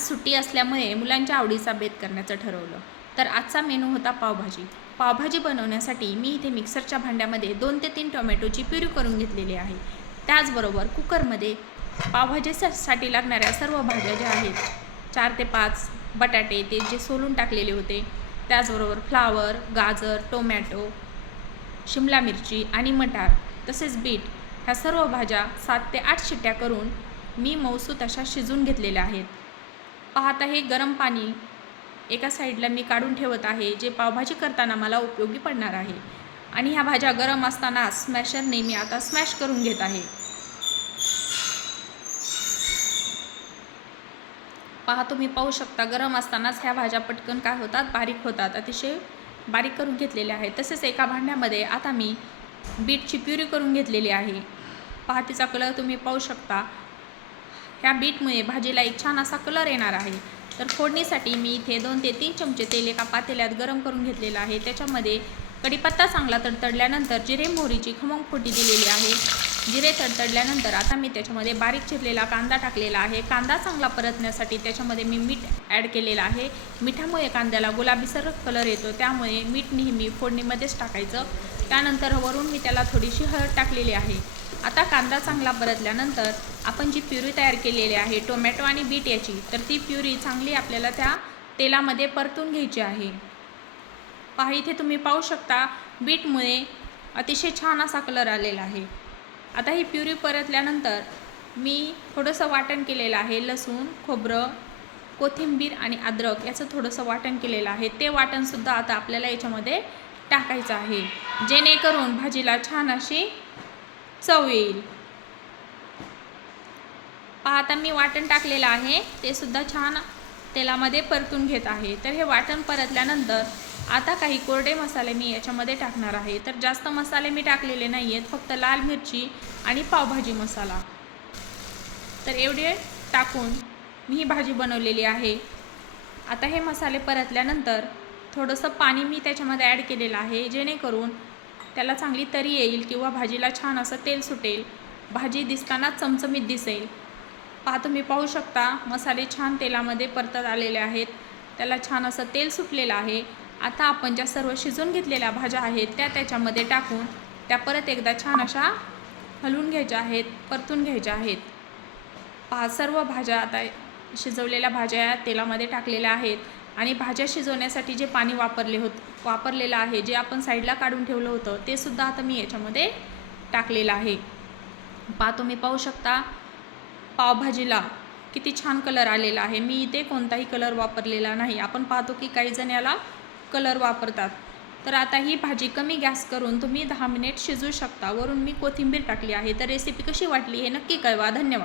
आज सुट्टी असल्यामुळे मुलांच्या आवडीचा बेत करण्याचं ठरवलं. तर आजचा मेनू होता पावभाजी. पावभाजी बनवण्यासाठी मी इथे मिक्सरच्या भांड्यामध्ये दोन ते तीन टोमॅटोची प्युरी करून घेतलेली आहे. त्याचबरोबर कुकरमध्ये पावभाजीसाठी लागणाऱ्या सर्व भाज्या ज्या आहेत चार ते पाच बटाटे ते जे सोलून टाकलेले होते त्याचबरोबर फ्लावर गाजर टोमॅटो शिमला मिरची आणि मटार तसेच बीट ह्या सर्व भाज्या सात ते आठ शिट्ट्या करून मी मौसूत अशा शिजून घेतलेल्या आहेत. पाहत आहे गरम पाणी एका साईडला मी काढून ठेवत आहे जे पावभाजी करताना मला उपयोगी पडणार आहे. आणि ह्या भाज्या गरम असताना स्मॅशरने मी आता स्मॅश करून घेत आहे. पहा तुम्ही पाहू शकता गरम असतानाच ह्या भाज्या पटकन काय होतात? बारीक होतात. अतिशय बारीक करून घेतलेल्या आहेत. तसेच एका भांड्यामध्ये आता मी बीटची प्युरी करून घेतलेली आहे. पहा तिचा कलर तुम्ही पाहू शकता. ह्या बीटमुळे भाजीला एक छान असा कलर येणार आहे. तर फोडणीसाठी मी इथे दोन ते तीन चमचे तेल एका पातेल्यात गरम करून घेतलेलं आहे. त्याच्यामध्ये कढीपत्ता चांगला तडतडल्यानंतर जिरे मोहरीची खमंग फोटी दिलेली आहे. जिरे तडतडल्यानंतर आता मी त्याच्यामध्ये बारीक चिरलेला कांदा टाकलेला आहे. कांदा चांगला परतण्यासाठी त्याच्यामध्ये मी मीठ ॲड केलेलं आहे. मिठामुळे कांद्याला गुलाबीसर कलर येतो. त्यामुळे मीठ नेहमी फोडणीमध्येच टाकायचं. त्यानंतर वरून मी त्याला थोडीशी हळद टाकलेली आहे. आता कांदा चांगला परतल्यानंतर आपण जी प्युरी तयार केलेली आहे टोमॅटो आणि बीट याची तर ती प्युरी चांगली आपल्याला त्या तेलामध्ये परतून घ्यायची आहे. पहा इथे तुम्ही पाहू शकता बीटमुळे अतिशय छान असा कलर आलेला आहे. आता ही प्युरी परतल्यानंतर मी थोडंसं वाटण केलेलं आहे लसूण खोबरं कोथिंबीर आणि अद्रक याचं थोडंसं वाटण केलेलं आहे. ते वाटणसुद्धा आता आपल्याला याच्यामध्ये टाकायचं आहे. जेणेकरून भाजीला छान अशी चव येईल. पाहता आता मी वाटण टाकलेलं आहे. ते सुद्धा छान तेलामध्ये परतून घेत आहे. तर हे वाटण परतल्यानंतर आता काही कोरडे मसाले मी याच्यामध्ये टाकणार आहे. तर जास्त मसाले मी टाकलेले नाही आहेत फक्त लाल मिरची आणि पावभाजी मसाला. तर एवढे टाकून मी ही भाजी बनवलेली आहे. आता हे मसाले परतल्यानंतर थोडंसं पाणी मी त्याच्यामध्ये ॲड केलेलं आहे जेणेकरून त्याला चांगली तरी येईल किंवा भाजीला छान असं तेल सुटेल. भाजी दिसताना चमचमीत दिसेल. पहा तुम्ही पाहू शकता मसाले छान तेलामध्ये परतत आलेले आहेत. त्याला छान असं तेल सुटलेलं आहे. आता आपण ज्या सर्व शिजून घेतलेल्या भाज्या आहेत त्या त्याच्यामध्ये टाकून त्या परत एकदा छान अशा हलवून घ्यायच्या आहेत परतून घ्यायच्या आहेत. पहा सर्व भाज्या आता शिजवलेल्या भाज्या या तेलामध्ये टाकलेल्या आहेत. आणि भाज्या शिजवण्यासाठी जे पाणी वापरले होत वापरलेलं आहे जे आपण साईडला काढून ठेवलं होतं ते सुद्धा आता मी याच्यामध्ये टाकलेलं आहे. पा तुम्ही पाहू शकता पावभाजीला किती छान कलर आलेला आहे. मी इथे कोणताही कलर वापरलेला नाही. आपण पाहतो की काही जण याला कलर वापरतात. तर आता ही भाजी कमी गॅस करून तुम्ही दहा मिनिट शिजवू शकता. वरून मी कोथिंबीर टाकली आहे. तर रेसिपी कशी वाटली हे नक्की कळवा. धन्यवाद.